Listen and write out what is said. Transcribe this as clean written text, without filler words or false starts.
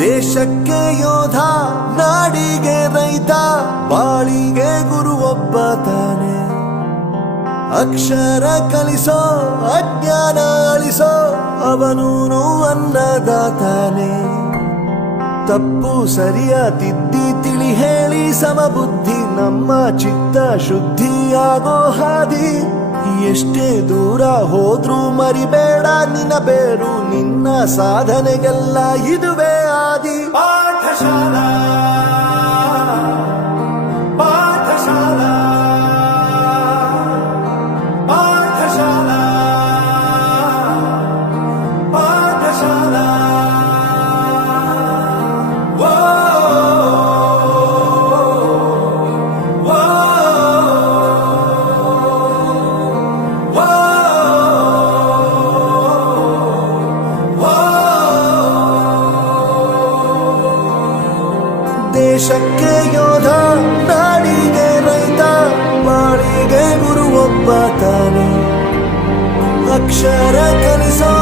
ದೇಶಕ್ಕೆ ಯೋಧ, ನಾಡಿಗೆ ರೈತ, ಬಾಳಿಗೆ ಗುರು ಒಬ್ಬ ತಾನೆ. ಅಕ್ಷರ ಕಲಿಸೋ, ಅಜ್ಞಾನ ಅಳಿಸೋ, ಅವನೂನು ಅನ್ನದಾತಾನೆ. ತಪ್ಪು ಸರಿಯ ತಿದ್ದಿ ತಿಳಿ ಹೇಳಿ ಸಮಬುದ್ಧಿ, ನಮ್ಮ ಚಿತ್ತ ಶುದ್ಧಿಯಾಗೋ ಹಾದಿ. ಎಷ್ಟೇ ದೂರ ಹೋದ್ರೂ ಮರಿಬೇಡ ನಿನ್ನ ಬೇರು, ನಿನ್ನ ಸಾಧನೆಗೆಲ್ಲ ಇದುವೇ ಆದಿ. ಪಾಠಶಾಲಾ ಪಾಠಶಾಲಾ ಪಾಠಶಾಲಾ ಪಾಠಶಾಲಾ. ದೇಶಕ್ಕೆ ಯೋಧ, ನಾಡಿಗೆ ರೈತ, ಬಾಳಿಗೆ ಗುರು ಒಬ್ಬ ತಾನೆ. ಅಕ್ಷರ ಕಲಿಸೋ,